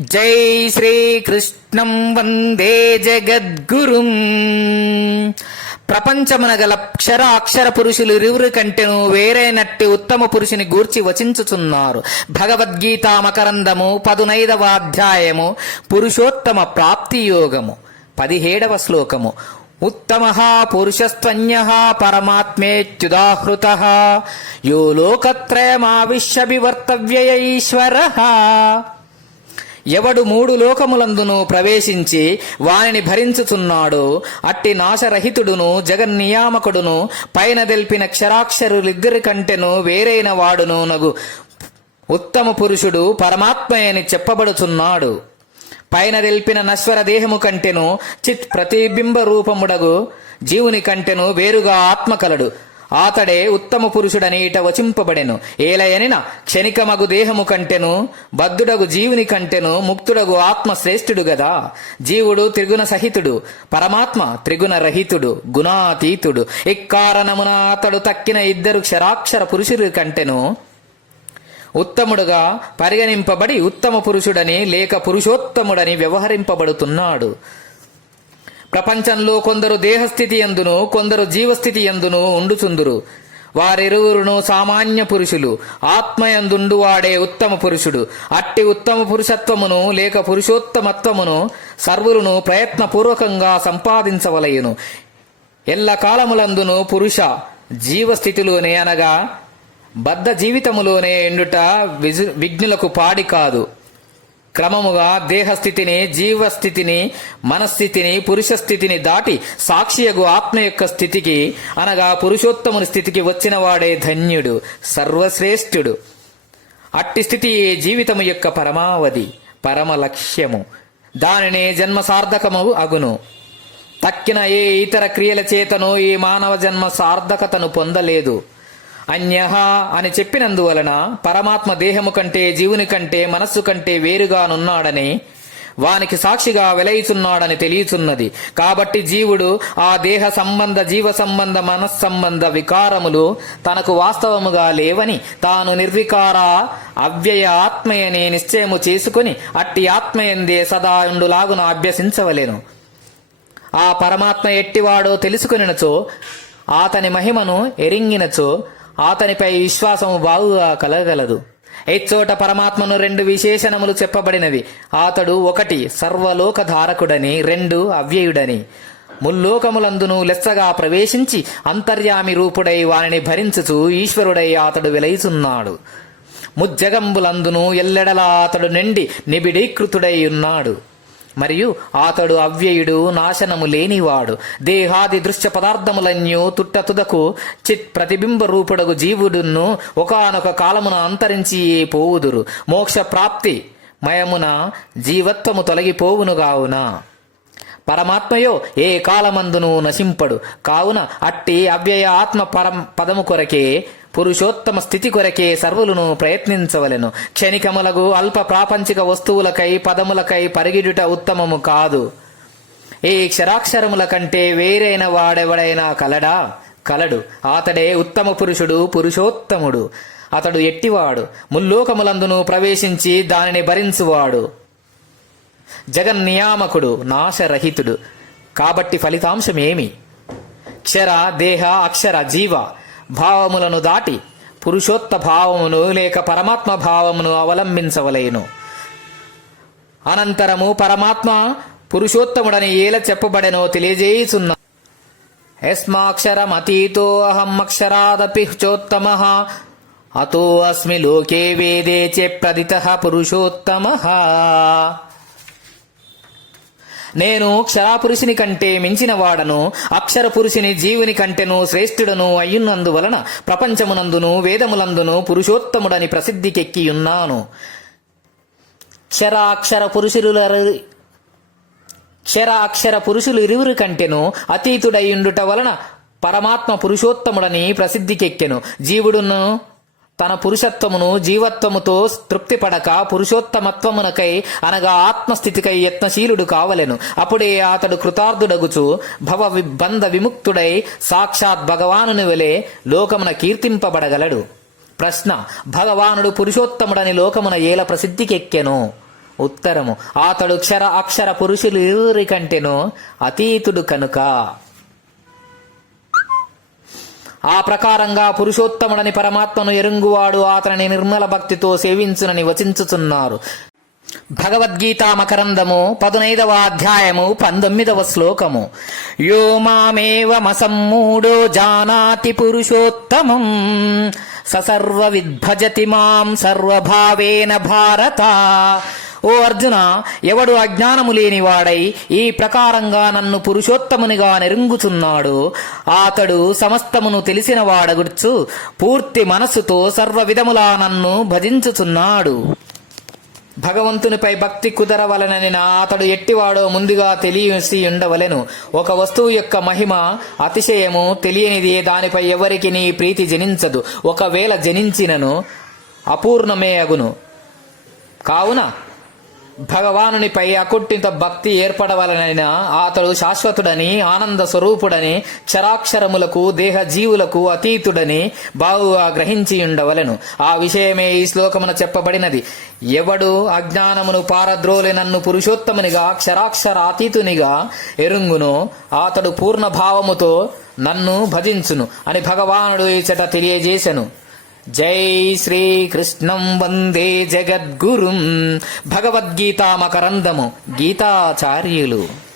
జై శ్రీకృష్ణం వందే జగద్గురుం. ప్రపంచమున గల క్షర పురుషులు ఇరువురు కంటెను వేరైనట్టి ఉత్తమ పురుషుని గూర్చి వచించుచున్నారు. భగవద్గీత మకరందము పదునైదవ అధ్యాయము పురుషోత్తమ ప్రాప్తి యోగము పదిహేడవ శ్లోకము. ఉత్తమ పురుషస్త్వన్య పరమాత్మేత్యుదాహృత. యో లోకత్రయమావిశ్య వివర్తవ్యయ ఈశ్వర. ఎవడు మూడు లోకములందును ప్రవేశించి వానిని భరించుచున్నాడు అట్టి నాశరహితుడును జగన్నియామకుడును పైన తెల్పిన క్షరాక్షరులిద్దరి కంటెను వేరైన వాడును నగు. ఉత్తమ పురుషుడు పరమాత్మయని చెప్పబడుచున్నాడు. పైన తెలిపిన నశ్వర దేహము కంటెను చిత్ ప్రతిబింబ రూపముడగు జీవుని కంటెను వేరుగా ఆత్మకలడు. ఆతడే ఉత్తమ పురుషుడని ఇట వచింపబడెను. ఏలయనిన క్షణికమగు దేహము కంటెను బద్ధుడగు జీవుని కంటెను ముక్తుడగు ఆత్మ శ్రేష్ఠుడు గదా. జీవుడు త్రిగుణ సహితుడు పరమాత్మ త్రిగుణ రహితుడు గుణాతీతుడు. ఇక్కారణమున అతడు తక్కిన ఇద్దరు క్షరాక్షర పురుషుడి కంటెను ఉత్తముడుగా పరిగణింపబడి ఉత్తమ పురుషుడని లేక పురుషోత్తముడని వ్యవహరింపబడుతున్నాడు. ప్రపంచంలో కొందరు దేహస్థితి ఎందును కొందరు జీవస్థితి ఎందును ఉండుచుందురు. వారిరువురును సామాన్య పురుషులు ఆత్మయందుండు వాడే ఉత్తమ పురుషుడు. అట్టి ఉత్తమ పురుషత్వమును లేక పురుషోత్తమత్వమును సర్వులను ప్రయత్నపూర్వకంగా సంపాదించవలయును. ఎల్ల కాలములందును పురుష జీవస్థితిలోనే అనగా బద్ధ జీవితములోనే ఎండుట విజు- విఘ్నులకు పాడి కాదు. క్రమముగా దేహస్థితిని జీవస్థితిని మనస్థితిని పురుష స్థితిని దాటి సాక్షియగు ఆత్మ యొక్క స్థితికి అనగా పురుషోత్తముని స్థితికి వచ్చిన వాడే ధన్యుడు సర్వశ్రేష్ఠుడు. అట్టి స్థితి జీవితము యొక్క పరమావధి పరమ లక్ష్యము దానినే జన్మ సార్థకము అగును. తక్కిన ఏ ఇతర క్రియల చేతను ఈ మానవ జన్మ సార్థకతను పొందలేదు. అన్యహ అని చెప్పినందువలన పరమాత్మ దేహము కంటే జీవుని కంటే మనస్సు కంటే వేరుగానున్నాడని వానికి సాక్షిగా వెలయిచున్నాడని తెలియచున్నది. కాబట్టి జీవుడు ఆ దేహ సంబంధ జీవ సంబంధ మనస్సంబంధ వికారములు తనకు వాస్తవముగా లేవని తాను నిర్వికార అవ్యయ ఆత్మయని నిశ్చయము చేసుకుని అట్టి ఆత్మయందే సదా ఉండులాగున అభ్యసించవలెను. ఆ పరమాత్మ ఎట్టివాడో తెలుసుకునినచో అతని మహిమను ఎరింగినచో అతనిపై విశ్వాసము బాగుగా కలగగలదు. ఎచ్చోట పరమాత్మను రెండు విశేషణములు చెప్పబడినవి. అతడు ఒకటి సర్వలోకధారకుడని రెండు అవ్యయుడని. ముల్లోకములందును లెస్సగా ప్రవేశించి అంతర్యామి రూపుడై వారిని భరించుచు ఈశ్వరుడై అతడు వెలయిచున్నాడు. ముజ్జగంబులందును ఎల్లెడలా అతడు నిండి నిబిడీకృతుడై ఉన్నాడు. మరియు అతడు అవ్యయుడు నాశనము లేనివాడు. దేహాది దృశ్య పదార్థములన్యూ తుట్టతుదకు చిత్ ప్రతిబింబ రూపుడగు జీవుడును ఒకానొక కాలమున అంతరించి పోవుదురు. మోక్ష ప్రాప్తి మయమున జీవత్వము తొలగిపోవునుగావున పరమాత్మయో ఏ కాలమందును నశింపడు. కావున అట్టి అవ్యయ ఆత్మ పరం పదము కొరకే పురుషోత్తమ స్థితి కొరకే సర్వులను ప్రయత్నించవలెను. క్షణికములకు అల్ప ప్రాపంచిక వస్తువులకై పదములకై పరిగిడుట ఉత్తమము కాదు. ఈ క్షరాక్షరముల కంటే వేరైన వాడెవడైనా కలడా? కలడు. అతడే ఉత్తమ పురుషుడు పురుషోత్తముడు. అతడు ఎట్టివాడు? ముల్లోకములందును ప్రవేశించి దానిని భరించువాడు. జగన్నియామకుడు నాశరహితుడు. కాబట్టి ఫలితాంశమేమి? క్షర దేహ అక్షర జీవ. భావములను దాటి పురుషోత్త భావమును లేక పరమాత్మ భావమును అవలంబించవలేను. అనంతరము పరమాత్మ పురుషోత్తముడని ఏల చెప్పబడెనో తెలియజేయుచున్నా యస్మాక్షరమతీతో అహం అక్షరాదపి చోత్తమ అతో అస్మి లోకే వేదే చే ప్రదిత పురుషోత్తమ. నేను క్షరాపురుషుని కంటే మించిన వాడను అక్షర పురుషుని జీవుని కంటెను శ్రేష్ఠుడను అయ్యున్నందువలన ప్రపంచమునందును వేదములందును పురుషోత్తముడని ప్రసిద్ధికెక్కియున్నాను. క్షర అక్షర పురుషుల క్షర అక్షర పురుషులు ఇరువురి కంటెను అతీతుడయ్యుండుట వలన పరమాత్మ పురుషోత్తముడని ప్రసిద్ధికెక్కెను. జీవుడును తన పురుషత్వమును జీవత్వముతో తృప్తిపడక పురుషోత్తమత్వమునకై అనగా ఆత్మస్థితికై యత్నశీలుడు కావలెను. అప్పుడే అతడు కృతార్థుడగుచు భవ వి- బంధ విముక్తుడై సాక్షాత్ భగవానుని వలె లోకమున కీర్తింపబడగలడు. ప్రశ్న భగవానుడు పురుషోత్తముడని లోకమున ఏల ప్రసిద్ధికెక్కెను? ఉత్తరము అతడు క్షర అక్షర పురుషులు ఇరువురి కంటెను అతీతుడు కనుక. ఆ ప్రకారంగా పురుషోత్తముడని పరమాత్మను ఎరుంగువాడు అతనిని నిర్మల భక్తితో సేవించునని వచించుచున్నారు. భగవద్గీత మకరందము పదునైదవ అధ్యాయము పంతొమ్మిదవ శ్లోకము. యో మామేవమసమ్మూఢో జానాతి పురుషోత్తమం. సర్వ విద్భజతి మాం సర్వభావేన భారత. ఓ అర్జున ఎవడు అజ్ఞానము లేనివాడై ఈ ప్రకారంగా నన్ను పురుషోత్తమునిగా నెరుంగుచున్నాడు అతడు సమస్తమును తెలిసిన వాడగుర్చు పూర్తి మనస్సుతో సర్వ విధములా నన్ను భజించుచున్నాడు. భగవంతునిపై భక్తి కుదరవలనని నా అతడు ఎట్టివాడో ముందుగా తెలియసి ఉండవలెను. ఒక వస్తువు యొక్క మహిమ అతిశయము తెలియనిది దానిపై ఎవరికి నీ ప్రీతి జనించదు. ఒకవేళ జనించినను అపూర్ణమే అగును. కావున భగవానునిపై అకుట్టిత భక్తి ఏర్పడవలనైనా అతడు శాశ్వతుడని ఆనంద స్వరూపుడని చరాక్షరములకు దేహ జీవులకు అతీతుడని బావుగా గ్రహించి ఉండవలను. ఆ విషయమే ఈ శ్లోకమున చెప్పబడినది. ఎవడు అజ్ఞానమును పారద్రోలి నన్ను పురుషోత్తమునిగా క్షరాక్షర అతీతునిగా ఎరుంగునో అతడు పూర్ణ భావముతో నన్ను భజించును అని భగవానుడు ఇచ్చట తెలియజేశను జై శ్రీకృష్ణం వందే జగద్గురుం భగవద్గీతామకరందము గీతాచార్యులు.